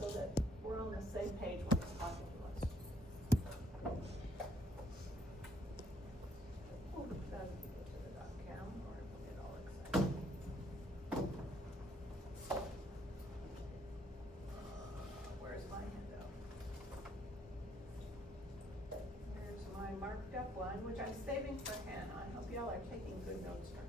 so that we're on the same page when it's talking to us. Oh, that's equal to the .cam, or we'll get all excited. Where's my handout? Here's my marked up one, which I'm saving for Hannah. I hope y'all are taking good notes for her.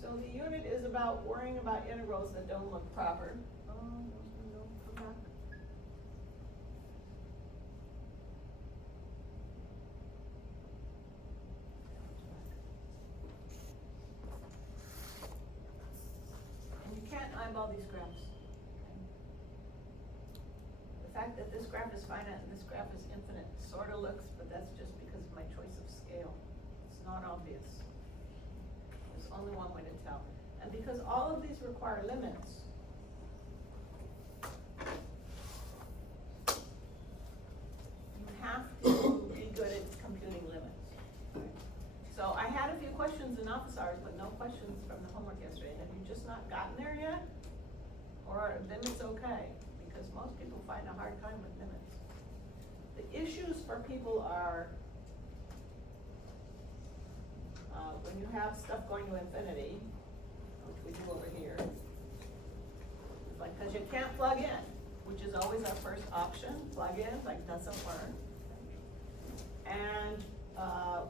So the unit is about worrying about integrals that don't look proper. Oh, no, come back. And you can't eyeball these graphs. The fact that this graph is finite and this graph is infinite sort of looks, but that's just because of my choice of scale. It's not obvious. There's only one way to tell. And because all of these require limits, you have to be good at computing limits. So I had a few questions in office hours, but no questions from the homework yesterday. And have you just not gotten there yet? Or then it's okay, because most people find a hard time with limits. The issues for people are when you have stuff going to infinity, which we do over here, like, because you can't plug in, which is always our first option, plug in, like doesn't work. And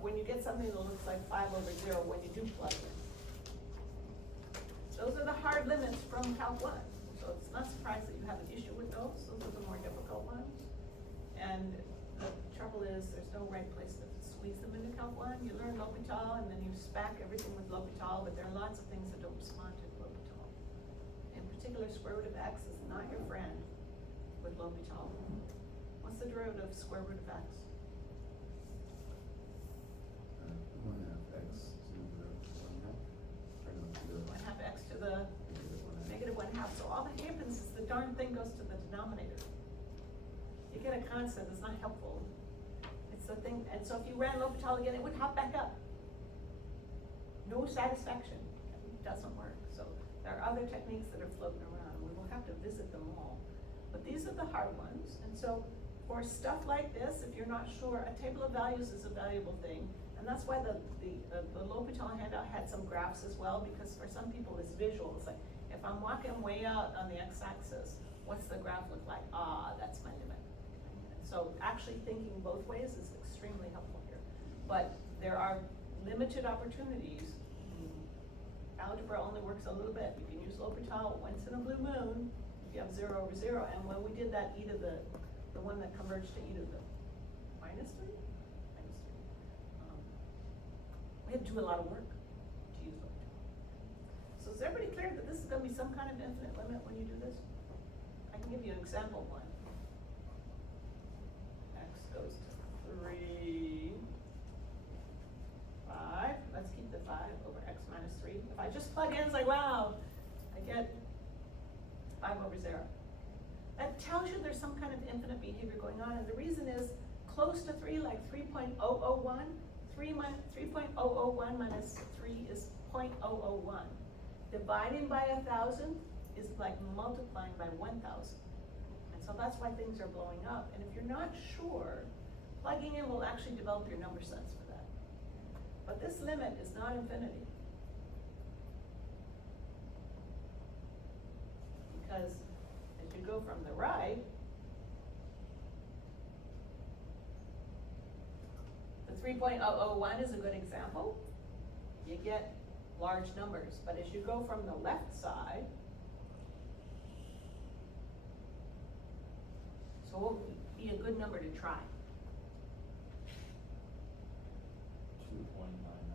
when you get something that looks like 5/0 when you do plug in. Those are the hard limits from Calc 1. So it's not surprised that you have an issue with those. Those are the more difficult ones. And the trouble is there's no right place to squeeze them into Calc 1. You learn L'Hopital and then you spack everything with L'Hopital, but there are lots of things that don't respond to L'Hopital. In particular, square root of x is not your friend with L'Hopital. What's the derivative of square root of x? 1/2 x to the 1/2. 1/2 x to the negative 1/2. So all that happens is the darn thing goes to the denominator. You get a constant that's not helpful. It's the thing, and so if you ran L'Hopital again, it would hop back up. No satisfaction. It doesn't work. So there are other techniques that are floating around, and we will have to visit them all. But these are the hard ones. And so for stuff like this, if you're not sure, a table of values is a valuable thing. And that's why the L'Hopital handout had some graphs as well, because for some people it's visual. It's like, if I'm walking way out on the x-axis, what's the graph look like? Ah, that's my limit. And so actually thinking both ways is extremely helpful here. But there are limited opportunities. Algebra only works a little bit. You can use L'Hopital once in a blue moon if you have 0/0. And when we did that e to the one that converged to e to the -3? We had to do a lot of work to use L'Hopital. So is everybody clear that this is going to be some kind of infinite limit when you do this? I can give you an example one. X goes to 3, 5. Let's keep the 5 over x minus 3. If I just plug in, it's like, wow, I get 5/0. That tells you there's some kind of infinite behavior going on. And the reason is close to 3, like 3.001. 3.001 minus 3 is 0.001. Dividing by 1,000 is like multiplying by 1,000. And so that's why things are blowing up. And if you're not sure, plugging in will actually develop your number sense for that. But this limit is not infinity. Because as you go from the right, the 3.001 is a good example. You get large numbers, but as you go from the left side, so what would be a good number to try?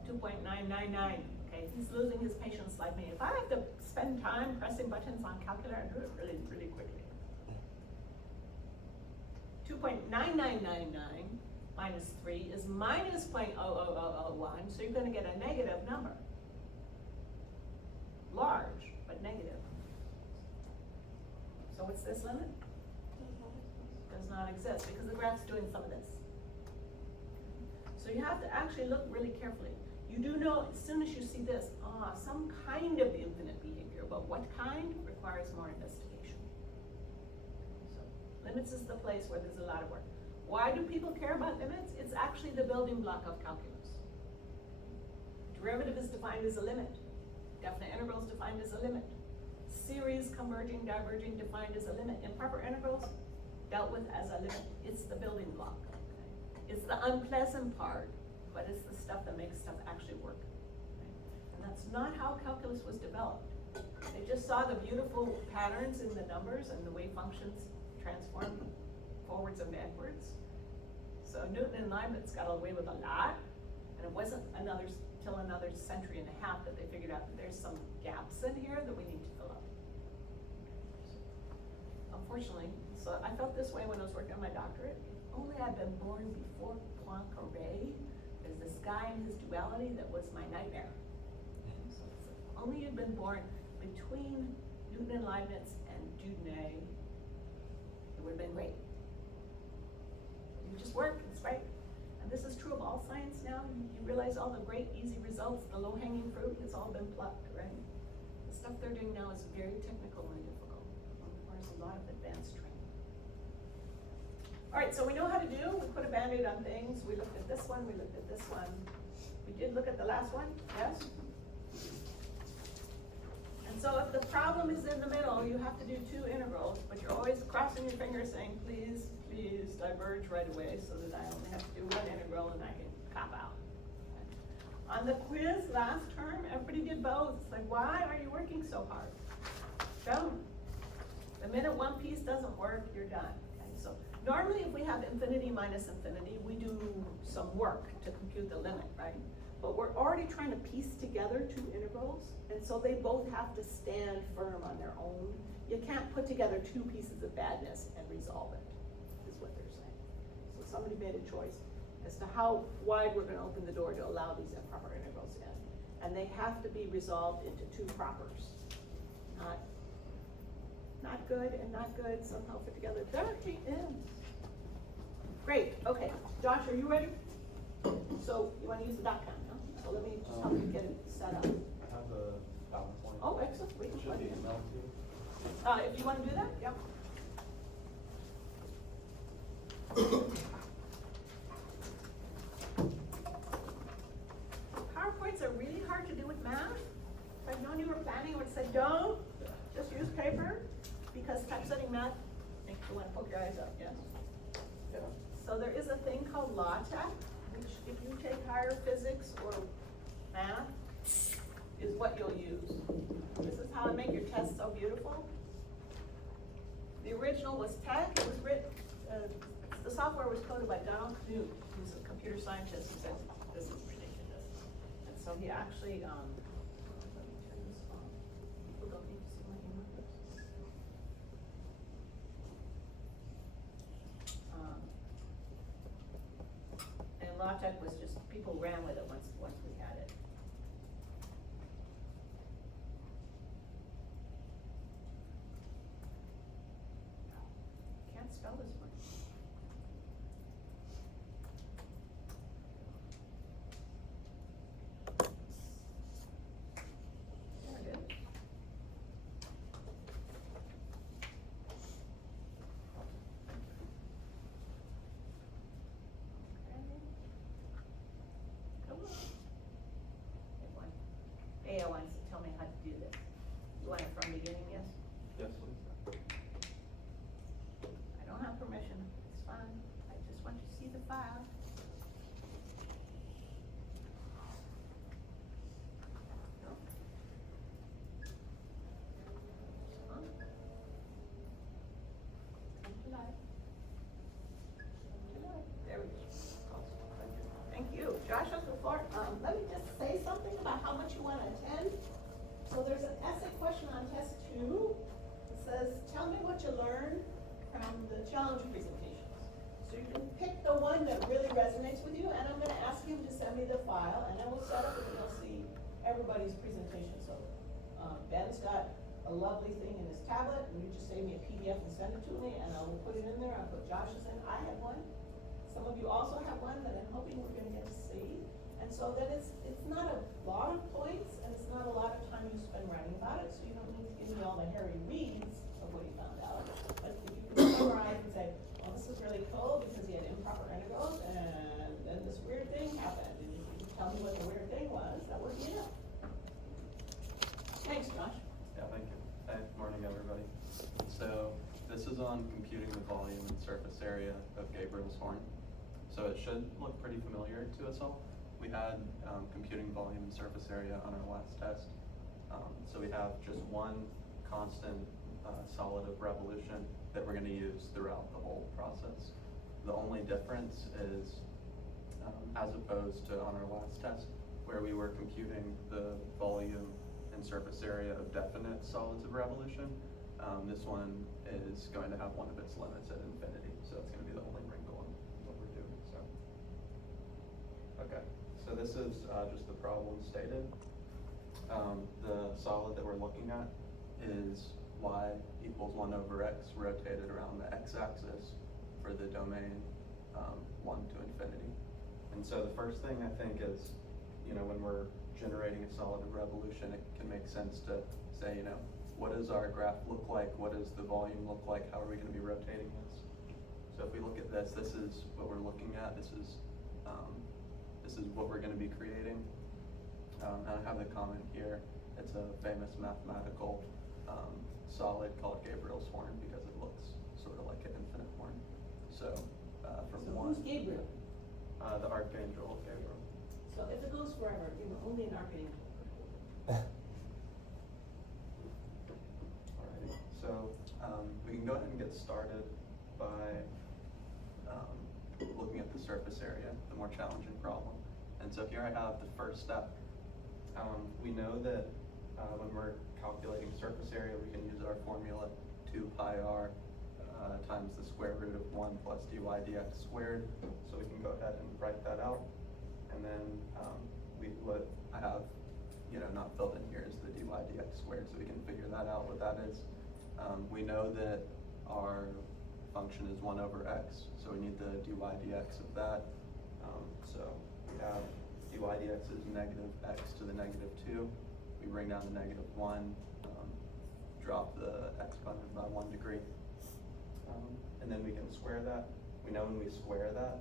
2.999. Okay, he's losing his patience like me. If I have to spend time pressing buttons on calculator, I do it really, really quickly. 2.9999 minus 3 is minus 0.00001, so you're going to get a negative number. Large, but negative. So what's this limit? Does not exist, because the graph's doing some of this. So you have to actually look really carefully. You do know, as soon as you see this, some kind of infinite behavior, but what kind requires more investigation. So limits is the place where there's a lot of work. Why do people care about limits? It's actually the building block of calculus. Derivative is defined as a limit. Definite integral is defined as a limit. Series, converging, diverging, defined as a limit. Improper integrals, dealt with as a limit. It's the building block. Okay? It's the unpleasant part, but it's the stuff that makes stuff actually work. Okay? And that's not how calculus was developed. They just saw the beautiful patterns in the numbers and the way functions transform forwards and backwards. So Newton and Leibniz got away with a lot, and it wasn't till another century and a half that they figured out that there's some gaps in here that we need to fill up. Unfortunately, so I felt this way when I was working on my doctorate. If only I'd been born before Poincaré. There's this guy and his duality that was my nightmare. So if only you'd been born between Newton and Leibniz and Dudnay, it would have been great. You just work, it's right. And this is true of all science now. You realize all the great, easy results, the low-hanging fruit has all been plucked, right? The stuff they're doing now is very technical and difficult. It requires a lot of advanced training. All right, so we know how to do. We put a Band-Aid on things. We looked at this one, we looked at this one. We did look at the last one, yes? And so if the problem is in the middle, you have to do two integrals, but you're always crossing your fingers saying, please, please diverge right away so that I only have to do one integral and I can cop out. Okay. On the quiz last term, everybody did both. It's like, why are you working so hard? Don't. The minute one piece doesn't work, you're done. Okay, so normally if we have infinity minus infinity, we do some work to compute the limit, right? But we're already trying to piece together two integrals, and so they both have to stand firm on their own. You can't put together two pieces of badness and resolve it, is what they're saying. So somebody made a choice as to how wide we're gonna open the door to allow these improper integrals in. And they have to be resolved into two propers. Not good and not good somehow put together. There he is. Great, okay. Josh, are you ready? So you wanna use the dot com, no? So let me just help you get it set up. I have a PowerPoint. Oh, excellent, we can Should plug be it in. emailed to you. If you wanna do that, yeah. PowerPoints are really hard to do with math. If I'd known you were planning, I would say, don't, just use paper, because typesetting math makes you wanna poke your eyes out, yes? Yeah. So there is a thing called LaTeX, which if you take higher physics or math, is what you'll use. This is how I make your test so beautiful. The original was tech. It was written, the software was coded by Donald Knuth, who's a computer scientist who said, this is ridiculous. And so he actually, let me turn this on. People don't need to see my email. And LaTeX was just, people ran with it once we had it. Can't spell this one. There it is. Come on. Good one. Aya wants to tell me how to do this. You want it from beginning, yes? Yes, please. I don't have permission, it's fine. I just want you to see the file. There we go. Thank you. Josh has the floor. Let me just say something about how much you want to attend. So there's an essay question on test 2. It says, tell me what you learned from the challenge presentations. So you can pick the one that really resonates with you, and I'm gonna ask you to send me the file, and then we'll set up and you'll see everybody's presentation. So Ben's got a lovely thing in his tablet, and you just save me a PDF and send it to me, and I will put it in there, I'll put Josh's in, I have one. Some of you also have one that I'm hoping we're gonna get to see. And so that it's not a lot of points, and it's not a lot of time you spend writing about it, so you don't need to give me all the hairy reads of what he found out. But if you can summarize and say, well, this is really cool because he had improper integrals, and then this weird thing happened, and you can tell me what the weird thing was, that would be enough. Thanks, Josh. Yeah, thank you. Hey, morning, everybody. So this is on computing the volume and surface area of Gabriel's horn. So it should look pretty familiar to us all. We had computing volume and surface area on our last test. So we have just one constant solid of revolution that we're going to use throughout the whole process. The only difference is, as opposed to on our last test, where we were computing the volume and surface area of definite solids of revolution, this one is going to have one of its limits at infinity. So it's going to be the only wrinkle in what we're doing. So, okay. So this is just the problem stated. The solid that we're looking at is y equals 1 over x rotated around the x-axis for the domain 1 to infinity. And so the first thing I think is, when we're generating a solid of revolution, it can make sense to say, what does our graph look like? What does the volume look like? How are we going to be rotating this? So if we look at this, this is what we're looking at. This is what we're going to be creating. And I have the comment here. It's a famous mathematical solid called Gabriel's horn because it looks sort of like an infinite horn. So from So one, who's Gabriel? the archangel Gabriel. So if it goes forever, only an archangel. Alrighty, so we can go ahead and get started by looking at the surface area, the more challenging problem. And so here I have the first step. We know that when we're calculating surface area, we can use our formula 2 pi r times the square root of 1 plus dy dx squared. So we can go ahead and write that out. And then what I have not filled in here is the dy dx squared, so we can figure that out what that is. We know that our function is 1 over x, so we need the dy dx of that. So we have dy dx is negative x to the negative 2. We bring down the negative 1, drop the exponent by 1 degree. And then we can square that. We know when we square that,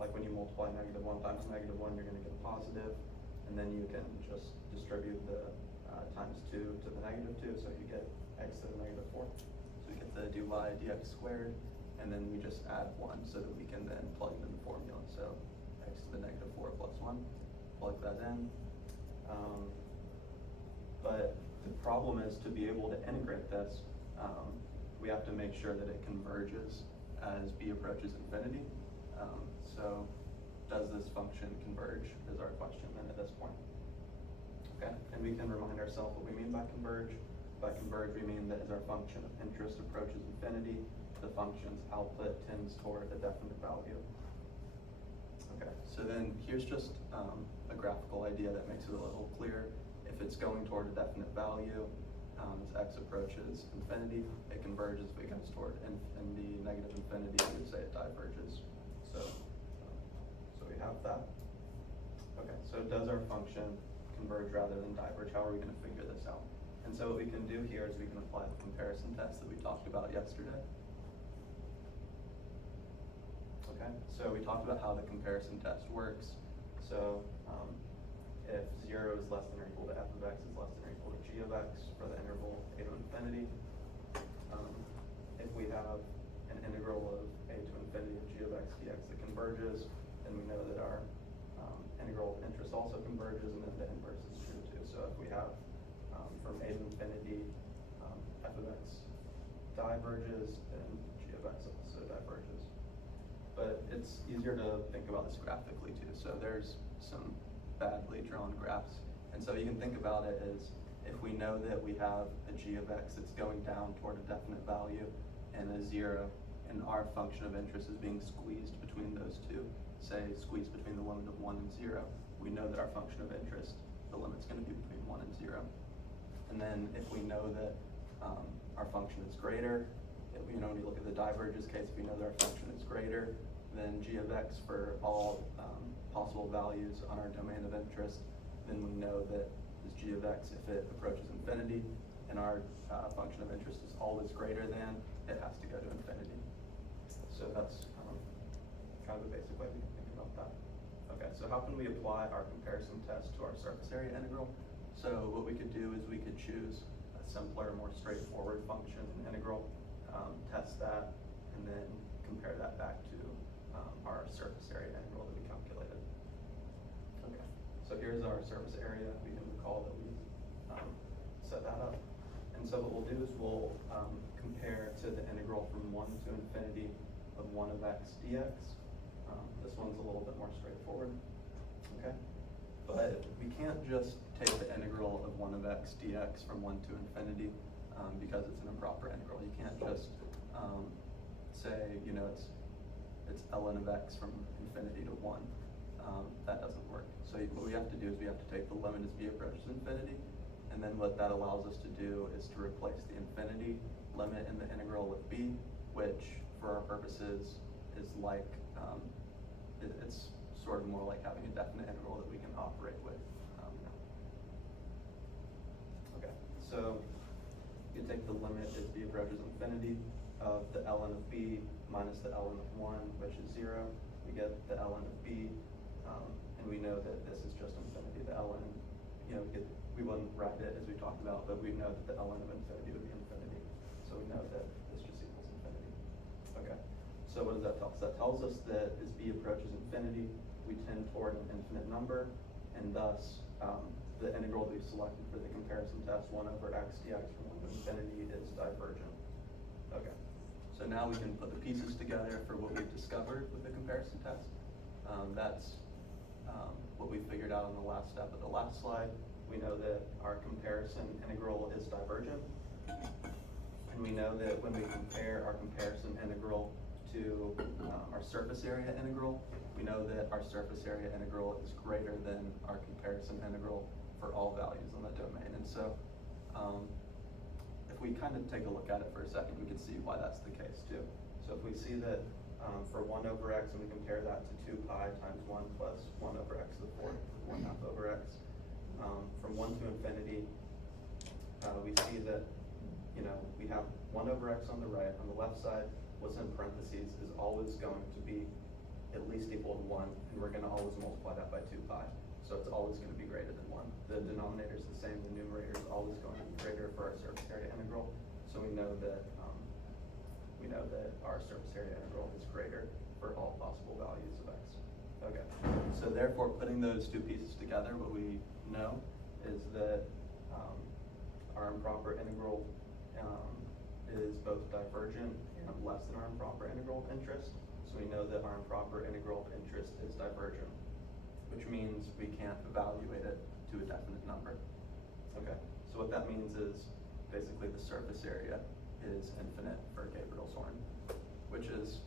like when you multiply negative 1 times negative 1, you're going to get a positive. And then you can just distribute the times 2 to the negative 2, so you get x to the negative 4. So we get the dy dx squared, and then we just add 1 so that we can then plug in the formula. So x to the negative 4 plus 1, plug that in. But the problem is to be able to integrate this, we have to make sure that it converges as b approaches infinity. So does this function converge is our question then at this point. Okay, and we can remind ourselves what we mean by converge. By converge, we mean that as our function of interest approaches infinity, the function's output tends toward a definite value. Okay, so then here's just a graphical idea that makes it a little clearer. If it's going toward a definite value, as x approaches infinity, it converges. If it goes toward in the negative infinity, we would say it diverges. So we have that. Okay, so does our function converge rather than diverge? How are we going to figure this out? And so what we can do here is we can apply the comparison test that we talked about yesterday. Okay, so we talked about how the comparison test works. So if 0 is less than or equal to f of x is less than or equal to g of x for the interval a to infinity. If we have an integral of a to infinity of g of x dx that converges, then we know that our integral of interest also converges, and then the inverse is true too. So if we have from a to infinity f of x diverges, then g of x also diverges. But it's easier to think about this graphically too. So there's some badly drawn graphs. And so you can think about it as if we know that we have a g of x that's going down toward a definite value and a 0, and our function of interest is being squeezed between those two, say squeezed between the limit of 1 and 0, we know that our function of interest, the limit's going to be between 1 and 0. And And then if we know that our function is greater, when you look at the divergence case, if we know that our function is greater than g of x for all possible values on our domain of interest, then we know that this g of x, if it approaches infinity and our function of interest is always greater than, it has to go to infinity. So that's kind of a basic way we can think about that. Okay, so how can we apply our comparison test to our surface area integral? So what we could do is we could choose a simpler, more straightforward function and integral, test that, and then compare that back to our surface area integral that we calculated. Okay, so here's our surface area. We can recall that we set that up. And so what we'll do is we'll compare to the integral from 1 to infinity of 1 of x dx. This one's a little bit more straightforward, okay? But we can't just take the integral of 1 of x dx from 1 to infinity because it's an improper integral. You can't just say, it's ln of x from infinity to 1. That doesn't work. So what we have to do is we have to take the limit as b approaches infinity, and then what that allows us to do is to replace the infinity limit in the integral with b, which for our purposes is like, it's sort of more like having a definite integral that we can operate with. Okay, so you take the limit as b approaches infinity of the ln of b minus the ln of 1, which is 0. We get the ln of b, and we know that this is just infinity. The ln, we wouldn't write it as we talked about, but we know that the ln of infinity would be infinity. So we know that this just equals infinity. Okay, so what does that tell us? That tells us that as b approaches infinity, we tend toward an infinite number, and thus the integral we've selected for the comparison test, 1 over x dx from 1 to infinity, is divergent. Okay, so now we can put the pieces together for what we've discovered with the comparison test. That's what we figured out on the last step of the last slide. We know that our comparison integral is divergent, and we know that when we compare our comparison integral to our surface area integral, we know that our surface area integral is greater than our comparison integral for all values on the domain. And so if we kind of take a look at it for a second, we can see why that's the case too. So if we see that for 1 over x, and we compare that to 2 pi times 1 plus 1 over x to the 4th, 1 half over x, from 1 to infinity, we see that we have 1 over x on the right. On the left side, what's in parentheses is always going to be at least equal to 1, and we're going to always multiply that by 2 pi. So it's always going to be greater than 1. The denominator is the same, the numerator is always going to be greater for our surface area integral. So we know that our surface area integral is greater for all possible values of x. Okay, so therefore putting those two pieces together, what we know is that our improper integral is both divergent and less than our improper integral of interest. So we know that our improper integral of interest is divergent, which means we can't evaluate it to a definite number. Okay, so what that means is basically the surface area is infinite for Gabriel's horn, which is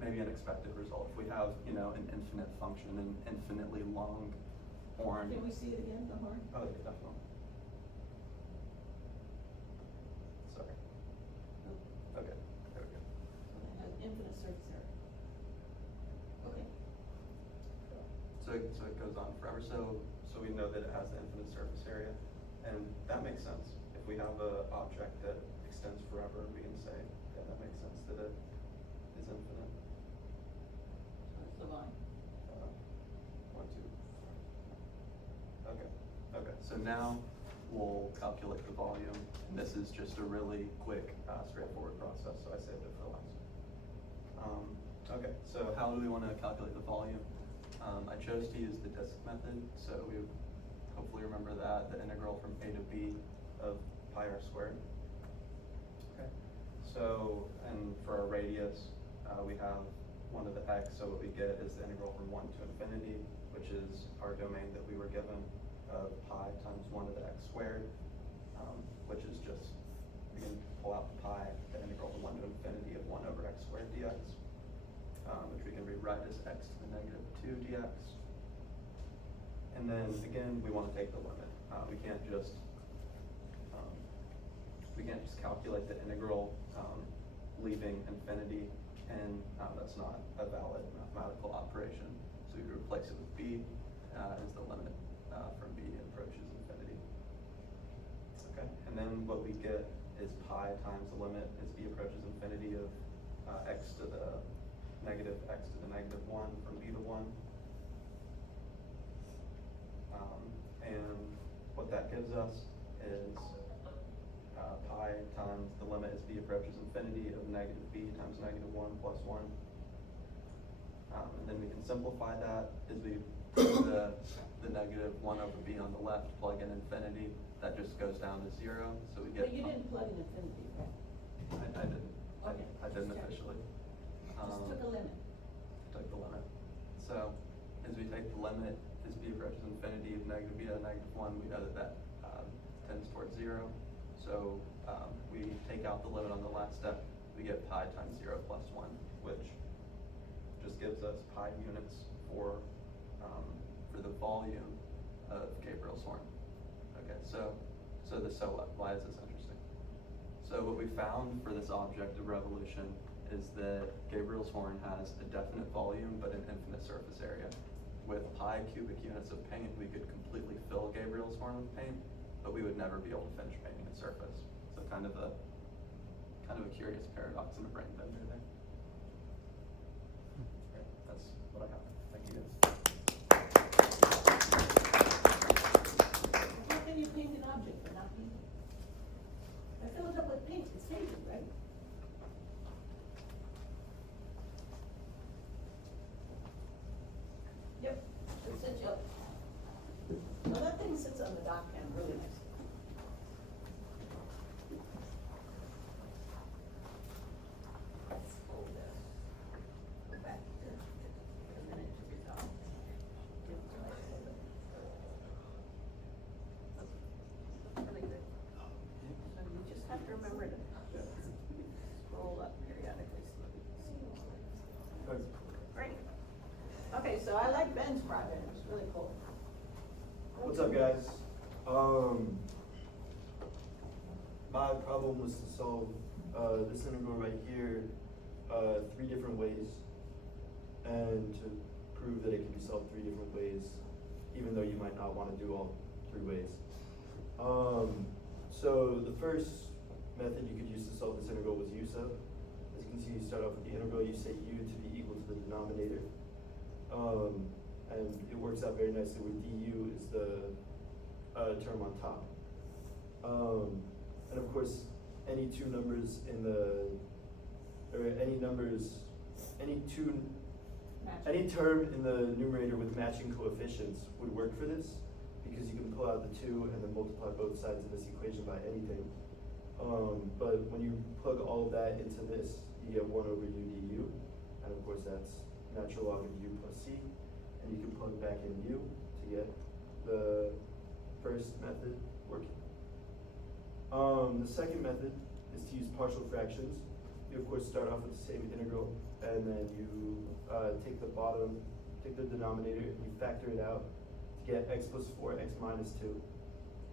maybe an expected result. If we have, an infinite function, an infinitely long horn. Can we see it again, the horn? Oh, yeah, definitely. Sorry. Okay, there we go. So it has infinite surface area. Okay. So it goes on forever. So we know that it has the infinite surface area, and that makes sense. If we have an object that extends forever, we can say, yeah, that makes sense that it is infinite. So it's the line. 1, 2. Okay. So now we'll calculate the volume, and this is just a really quick, straightforward process. So I saved it for last. Okay. So how do we want to calculate the volume? I chose to use the disk method, so we hopefully remember that, the integral from a to b of pi r squared. Okay, so, and for our radius, we have 1 to the x, so what we get is the integral from 1 to infinity, which is our domain that we were given, of pi times 1 to the x squared, which is just, we can pull out pi, the integral from 1 to infinity of 1 over x squared dx. Which we can rewrite as x to the negative 2 dx. And then again, we want to take the limit. We can't just can't just calculate the integral leaving infinity, and that's not a valid mathematical operation. So we replace it with b as the limit from b approaches infinity. Okay, and then what we get is pi times the limit as b approaches infinity of x to the negative 1 from b to 1. And what that gives us is pi times the limit as b approaches infinity of negative b times negative 1 plus 1. And then we can simplify that as we put the negative 1 over b on the left, plug in infinity, that just goes down to 0. So we get. But you didn't plug in infinity, right? I didn't. Okay. I didn't Just officially. Just took a limit. Took the limit. So as we take the limit as b approaches infinity of negative b to negative 1, we know that tends towards 0. So we take out the limit on the last step, we get pi times 0 plus 1, which just gives us pi units for the volume of Gabriel's horn. Okay, so why is this interesting? So what we found for this object of revolution is that Gabriel's horn has a definite volume but an infinite surface area. With pi cubic units of paint, we could completely fill Gabriel's horn with paint, but we would never be able to finish painting its surface. So kind of a curious paradox in a brain bender there. Okay, that's what I have. Thank you guys. How can you paint an object but not people? I fill it up with paint, it's painted, right? Yep, should sit you up. Well, that thing sits on the dock end really nice. Let's hold this. Go back here. A minute to resolve. Give it to my husband. That's really good. So you just have to remember to scroll up periodically. Great. Okay, so I like Ben's project, it was really cool. What's up, guys? My problem was to solve this integral right here 3 different ways, and to prove that it can be solved 3 different ways, even though you might not want to do all 3 ways. So the first method you could use to solve this integral was use of. As you can see, you start off with the integral, you set u to be equal to the denominator. And it works out very nicely where du is the term on top. And of course, any two numbers in the, or any term in the numerator with matching coefficients would work for this, because you can pull out the 2 and then multiply both sides of this equation by anything. But when you plug all of that into this, you get 1 over u du, and of course that's natural log of u plus c, and you can plug back in u to get the first method working. The second method is to use partial fractions. You of course start off with the same integral, and then you take the denominator, and you factor it out to get x plus 4, x minus 2.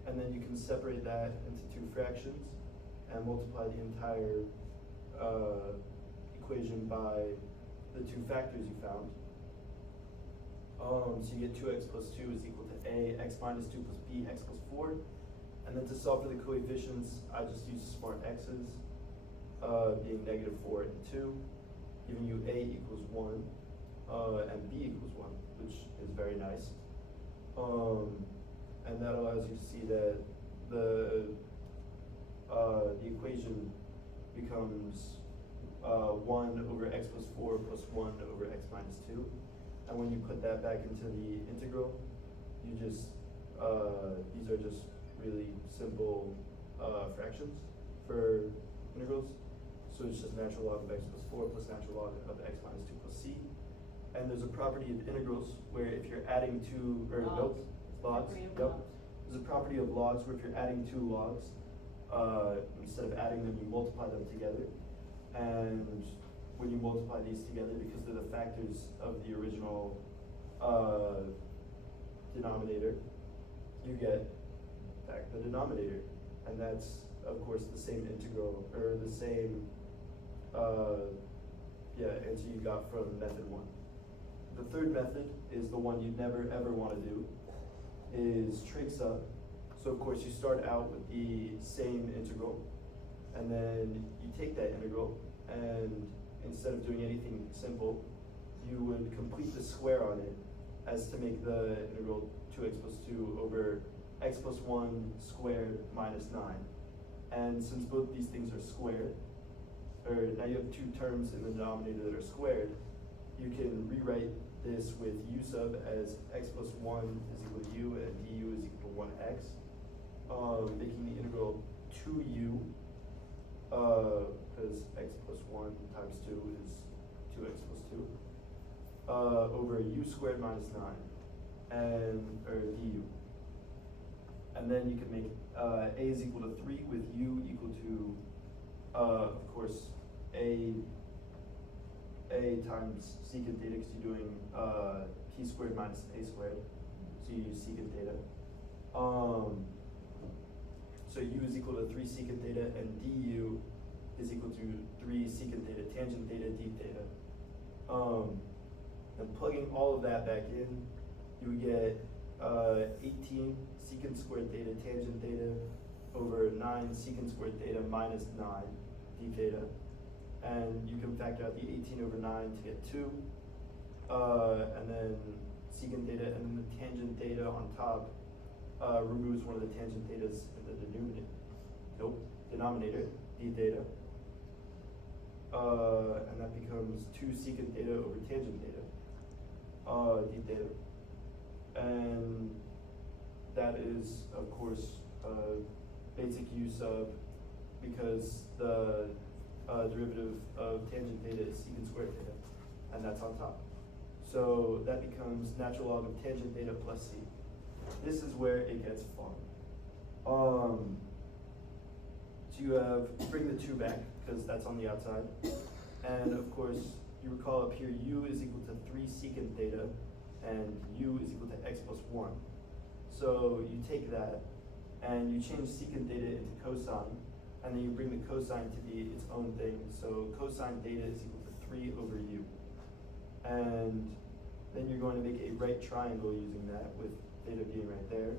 And then you can separate that into 2 fractions and multiply the entire equation by the 2 factors you found. So you get 2x plus 2 is equal to a, x minus 2 plus b, x plus 4. And then to solve for the coefficients, I just use smart x's, being negative 4 and 2, giving you a equals 1, and b equals 1, which is very nice. And that allows you to see that the equation becomes 1 over x plus 4 plus 1 over x minus 2. And when you put that back into the integral, you just, these are just really simple fractions for integrals. So it's just natural log of x plus 4 plus natural log of x minus 2 plus c. And there's a property of integrals where if you're adding logs. There's a property of logs where if you're adding 2 logs, instead of adding them, you multiply them together. And when you multiply these together, because they're the factors of the original denominator, you get back the denominator. And that's of course, the same integral, or the same, answer you got from method 1. The third method is the one you'd never ever want to do, is trig sub. So of course you start out with the same integral, and then you take that integral, and instead of doing anything simple, you would complete the square on it as to make the integral 2x plus 2 over x plus 1 squared minus 9. And since both these things are squared, or now you have two terms in the denominator that are squared, you can rewrite this with u sub as x plus 1 is equal to u and du is equal to 1x, making the integral 2u, because x plus 1 times 2 is 2x plus 2, over u squared minus 9, or du. And then you can make a is equal to 3 with u equal to, of course, a times secant theta, because you're doing p squared minus a squared, so you use secant theta. So u is equal to 3 secant theta, and du is equal to 3 secant theta, tangent theta, d theta. And plugging all of that back in, you would get 18 secant squared theta, tangent theta, over 9 secant squared theta minus 9 d theta. And you can factor out the 18 over 9 to get 2, and then secant theta, and then the tangent theta on top removes one of the tangent thetas in the denominator, d theta. And that becomes 2 secant theta over tangent theta, d theta. And that is, of course, basic u sub, because the derivative of tangent theta is secant squared theta, and that's on top. So that becomes natural log of tangent theta plus c. This is where it gets fun. So you bring the 2 back, because that's on the outside. And of course, you recall up here, u is equal to 3 secant theta, and u is equal to x plus 1. So you take that, and you change secant theta into cosine, and then you bring the cosine to be its own thing. So cosine theta is equal to 3 over u. And then you're going to make a right triangle using that, with theta being right there.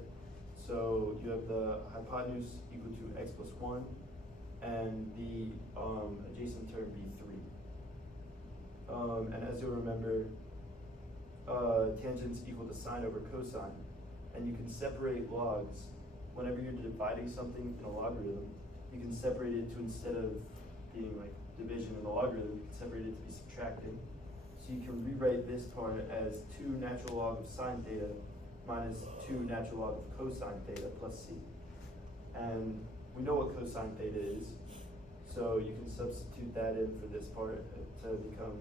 So you have the hypotenuse equal to x plus 1, and the adjacent term be 3. And as you'll remember, tangents equal to sine over cosine. And you can separate logs whenever you're dividing something in a logarithm. You can separate it to, instead of being like division in the logarithm, you can separate it to be subtracting. So you can rewrite this part as 2 natural log of sine theta minus 2 natural log of cosine theta plus c. And we know what cosine theta is, so you can substitute that in for this part to become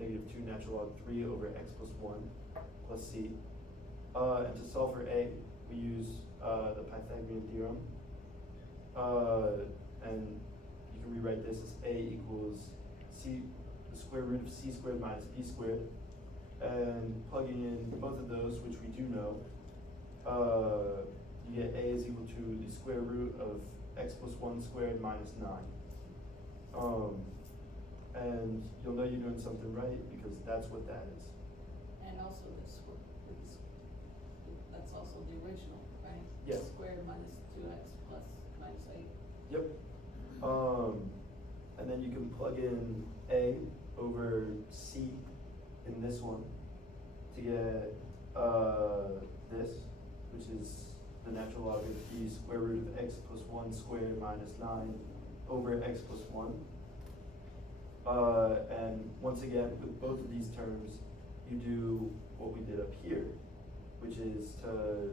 negative 2 natural log 3 over x plus 1 plus c. And to solve for a, we use the Pythagorean theorem. And you can rewrite this as a equals c, the square root of c squared minus b squared. And plugging in both of those, which we do know, you get a is equal to the square root of x plus 1 squared minus 9. And you'll know you're doing something right, because that's what that is. And also that's also the original, right? Yes. Squared minus 2x plus minus 8. Yep. And then you can plug in a over c in this one to get this, which is the natural log of the square root of x plus 1 squared minus 9 over x plus 1. And once again, with both of these terms, you do what we did up here, which is to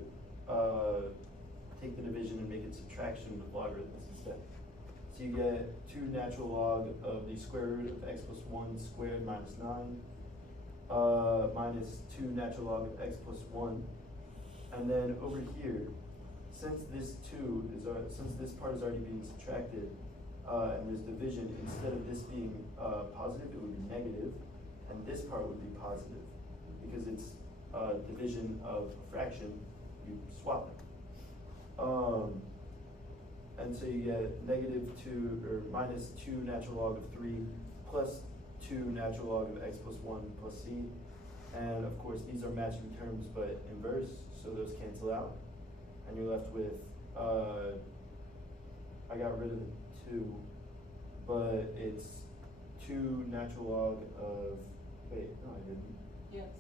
take the division and make it subtraction with logarithms instead. So you get 2 natural log of the square root of x plus 1 squared minus 9, minus 2 natural log of x plus 1. And then over here, since this since this part is already being subtracted, and there's division, instead of this being positive, it would be negative, and this part would be positive. Because it's division of a fraction, you swap them. And so you get -2 or -2 natural log of 3 plus 2 natural log of x plus 1 plus c. And of course, these are matching terms but inverse, so those cancel out. And you're left with, I got rid of the 2, but it's 2 natural log of, wait, no I didn't. Yes.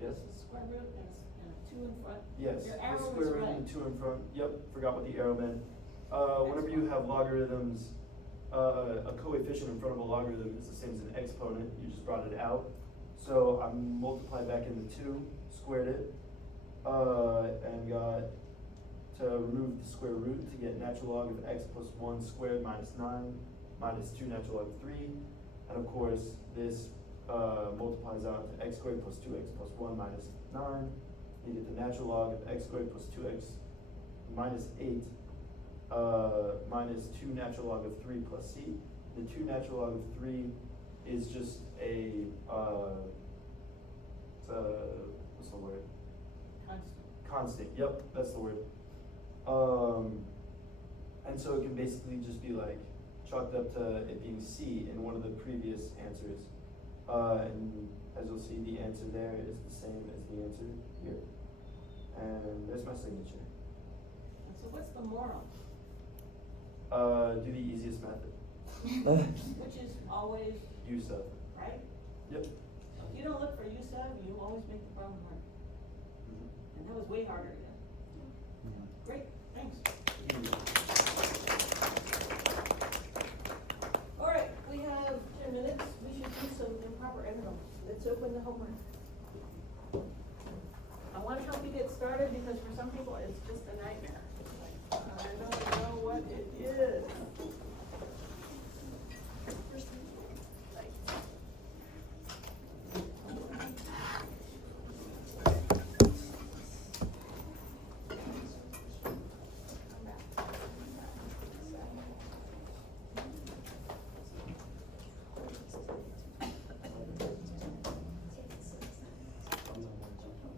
Yes? Square root and a 2 in front. Yes, Your the arrow square is root right. and 2 in front, yep, forgot what the arrow meant. Whenever you have logarithms, a coefficient in front of a logarithm is the same as an exponent, you just brought it out. So I multiplied back into 2, squared it, and got to remove the square root to get natural log of x plus 1 squared minus 9 minus 2 natural log of 3. And of course, this multiplies out to x squared plus 2x plus 1 minus 9. You get the natural log of x squared plus 2x minus 8 minus 2 natural log of 3 plus c. The 2 natural log of 3 is just a, what's the word? Constant. Constant, yep, that's the word. And so it can basically just be like chalked up to it being c in one of the previous answers. And as you'll see, the answer there is the same as the answer here. And there's my signature. And so what's the moral? Do the easiest method. Which is always, Use of. right? Yep. So if you don't look for use of, you always make the problem hard. And that was way harder then. Great, thanks. All right, we have 10 minutes. We should do some improper integrals. Let's open the homework. I wanna help you get started because for some people it's just a nightmare. I don't know what it is.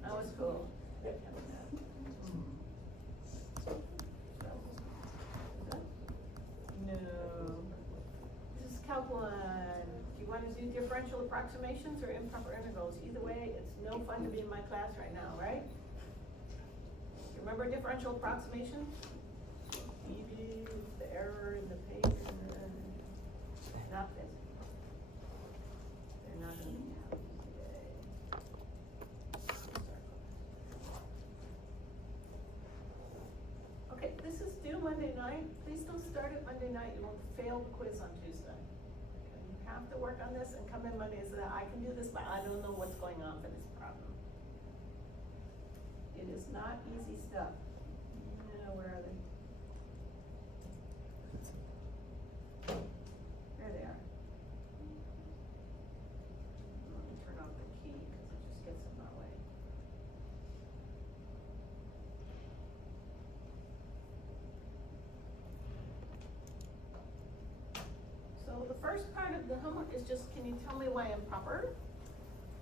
That was cool. No. This is Calc 1. Do you want to do differential approximations or improper integrals? Either way, it's no fun to be in my class right now, right? You remember differential approximations? Maybe the error in the page. Not this. They're not gonna be happy today. Okay, this is due Monday night. Please don't start it Monday night. You will fail the quiz on Tuesday. Okay, you have to work on this and come in Monday and say, I can do this, but I don't know what's going on for this problem. It is not easy stuff. No, where are they? There they are. Let me turn off the key because it just gets in my way. So the first part of the homework is just, can you tell me why improper?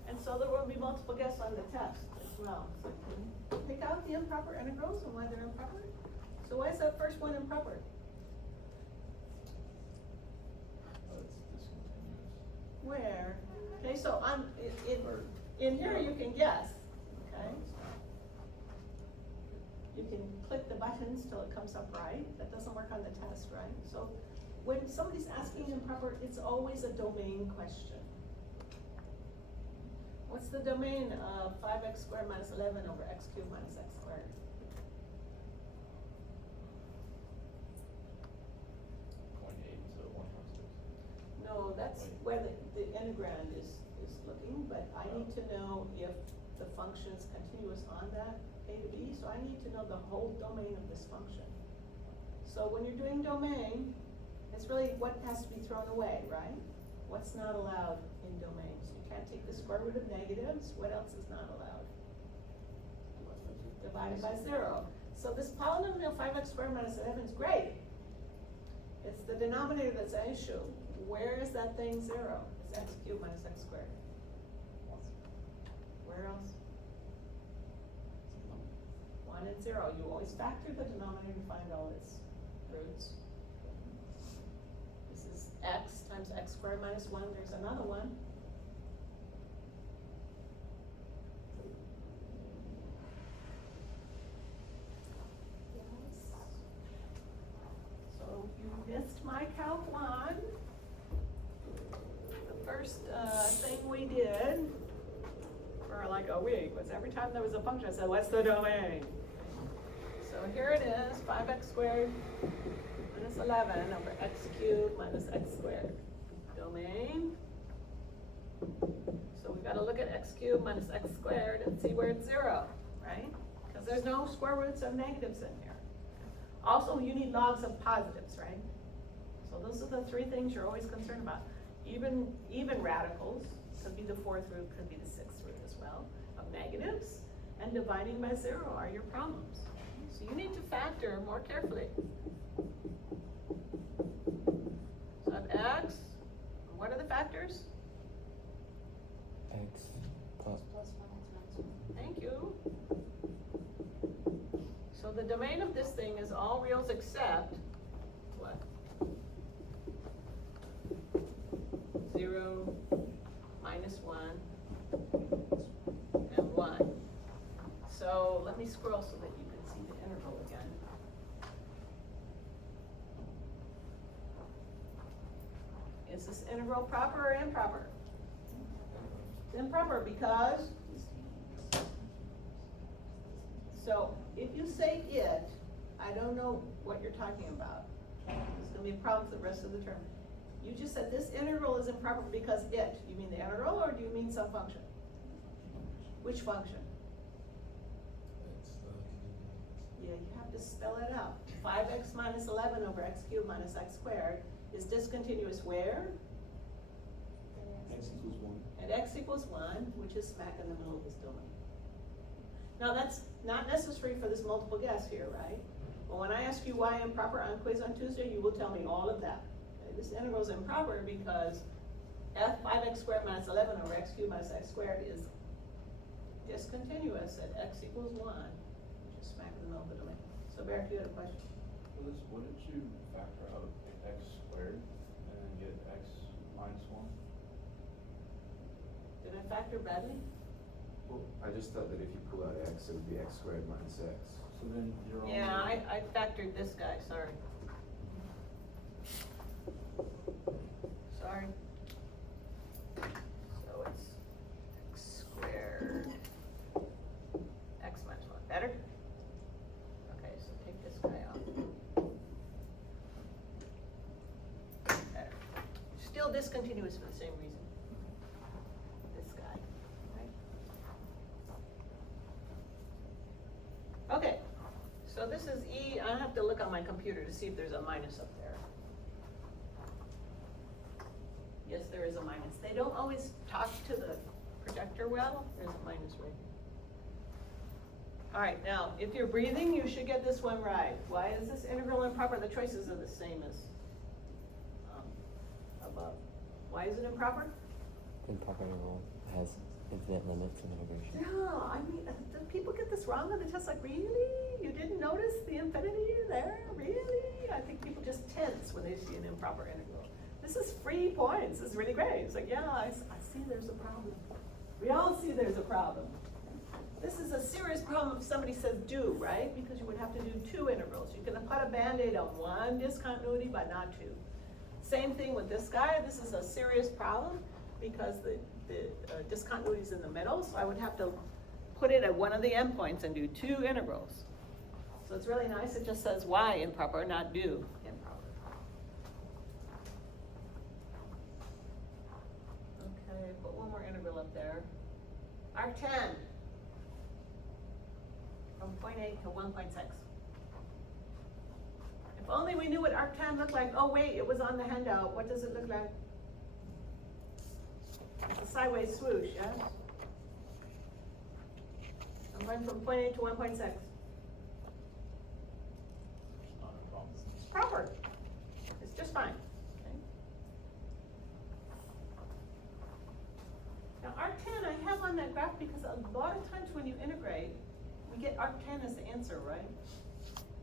And so there will be multiple guesses on the test as well. So can you pick out the improper integrals and why they're improper? So why is that first one improper? Where? Okay, so in here you can guess, okay? You can click the buttons till it comes up right. That doesn't work on the test, right? So when somebody's asking improper, it's always a domain question. What's the domain of 5x squared minus 11 over x cubed minus x squared? No, that's where the integrand is looking, but I need to know if the function is continuous on that a to b, so I need to know the whole domain of this function. So when you're doing domain, it's really what has to be thrown away, right? What's not allowed in domains? You can't take the square root of negatives. What else is not allowed? Divided by 0. So this polynomial 5x squared minus 11 is great. It's the denominator that's an issue. Where is that thing 0? It's x cubed minus x squared. Where else? 1 and 0. You always factor the denominator to find all its roots. This is x times x squared minus 1, there's another one. So you missed my calc 1. The first thing we did for like a week was every time there was a function, I said, what's the domain? So here it is, 5x squared minus 11 over x cubed minus x squared. Domain. So we've got to look at x cubed minus x squared and see where it's 0, right? Because there's no square roots of negatives in here. Also, you need logs of positives, right? So those are the three things you're always concerned about. Even radicals, could be the 4th root, could be the 6th root as well, of negatives, and dividing by 0 are your problems. So you need to factor more carefully. So I have x, what are the factors? X plus. Thank you. So the domain of this thing is all reals except what? 0, minus 1, and 1. So let me scroll so that you can see the interval again. Is this integral proper or improper? It's improper because, so if you say it, I don't know what you're talking about. There's gonna be a problem for the rest of the term. You just said this integral is improper because it. You mean the integral or do you mean some function? Which function? Yeah, you have to spell it out. 5x minus 11 over x cubed minus x squared is discontinuous where? X equals 1. At x equals 1, which is smack in the middle of this domain. Now that's not necessary for this multiple guess here, right? But when I ask you why improper on quiz on Tuesday, you will tell me all of that. Okay, this integral is improper because f 5x squared minus 11 over x cubed minus x squared is discontinuous at x equals 1, which is smack in the middle of the domain. So Barrett, you had a question? Liz, what did you factor out x squared and then get x minus 1? Did I factor badly? Well, I just thought that if you pull out x, it would be x squared minus x. So then you're only. Yeah, I factored this guy, sorry. Sorry. So it's x squared, x minus 1, better? Okay, so take this guy out. Better. Still discontinuous for the same reason. This guy, right? Okay, so this is E. I have to look on my computer to see if there's a minus up there. Yes, there is a minus. They don't always talk to the projector well. There's a minus right here. All right, now, if you're breathing, you should get this one right. Why is this integral improper? The choices are the same as above. Why is it improper? Improper integral has infinite limits of integration. Yeah, I mean, do people get this wrong on the test? Like, really? You didn't notice the infinity there? Really? I think people just tense when they see an improper integral. This is free points. This is really great. It's like, yeah, I see there's a problem. We all see there's a problem. This is a serious problem if somebody says do, right? Because you would have to do 2 integrals. You can put a Band-Aid on 1 discontinuity, but not 2. Same thing with this guy. This is a serious problem because the discontinuity is in the middle, so I would have to put it at one of the endpoints and do 2 integrals. So it's really nice. It just says why improper, not do improper. Okay, put one more integral up there. Arc10 from 0.8 to 1.6. If only we knew what arc10 looked like. Oh wait, it was on the handout. What does it look like? It's a sideways swoosh, yes? I'm going from 0.8 to 1.6. Not a problem. It's proper. It's just fine. Okay. Now arc10 I have on that graph because a lot of times when you integrate, we get arc10 as the answer, right?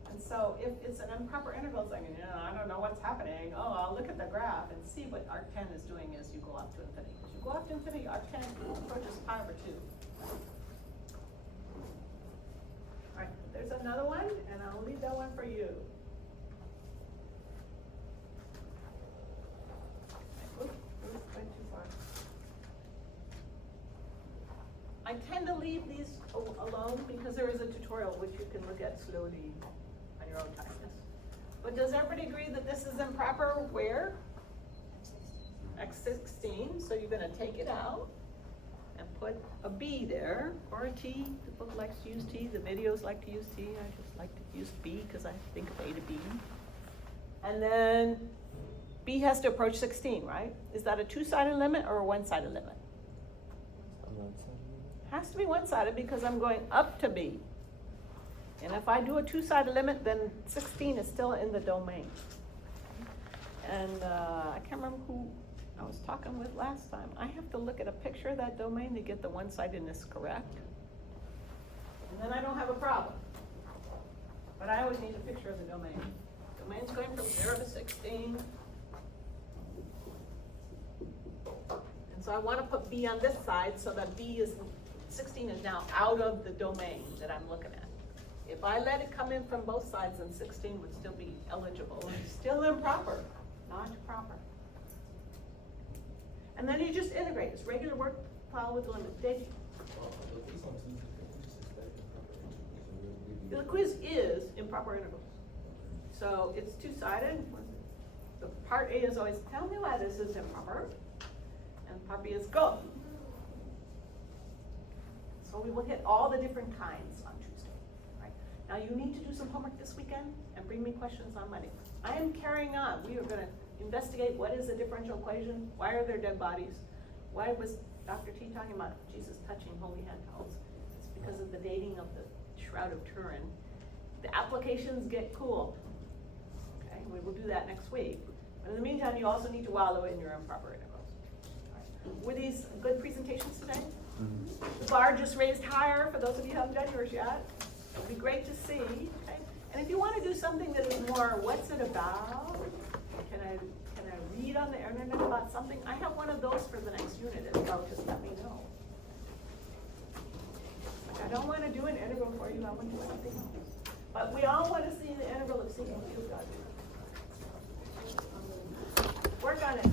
And so if it's an improper interval, it's like, I don't know what's happening. Oh, I'll look at the graph and see what arc10 is doing as you go up to infinity. As you go up to infinity, arc10 approaches pi over 2. All right, there's another one, and I'll leave that one for you. Oops, went too far. I tend to leave these alone because there is a tutorial which you can look at slowly on your own time. But does everybody agree that this is improper where? X16, so you're gonna take it out and put a B there, or a T. The book likes to use T, the videos like to use T. I just like to use B because I think of A to B. And then B has to approach 16, right? Is that a two-sided limit or a one-sided limit? Has to be one-sided because I'm going up to B. And if I do a two-sided limit, then 16 is still in the domain. And I can't remember who I was talking with last time. I have to look at a picture of that domain to get the one-sidedness correct. And then I don't have a problem. But I always need a picture of the domain. Domain's going from 0 to 16. And so I want to put B on this side so that 16 is now out of the domain that I'm looking at. If I let it come in from both sides, then 16 would still be eligible. It's still improper, not proper. And then you just integrate. It's regular work file with the limit. Did the quiz is improper intervals. So it's two-sided. The part A is always, tell me why this is improper. And part B is go. So we will hit all the different kinds on Tuesday. Right? Now you need to do some homework this weekend and bring me questions on Monday. I am carrying on. We are going to investigate what is a differential equation, why are there dead bodies, why was Dr. T talking about Jesus touching holy hand towels? It's because of the dating of the Shroud of Turin. The applications get cool. Okay, we will do that next week. But in the meantime, you also need to wallow in your improper intervals. Right. Were these good presentations today? The bar just raised higher for those of you who haven't done yours yet. It would be great to see. Okay? And if you want to do something that is more, what's it about? Can I read on the internet about something? I have one of those for the next unit as well. Just let me know. Like, I don't want to do an integral for you. I want to do anything else. But we all want to see the integral of secant cube. Work on it.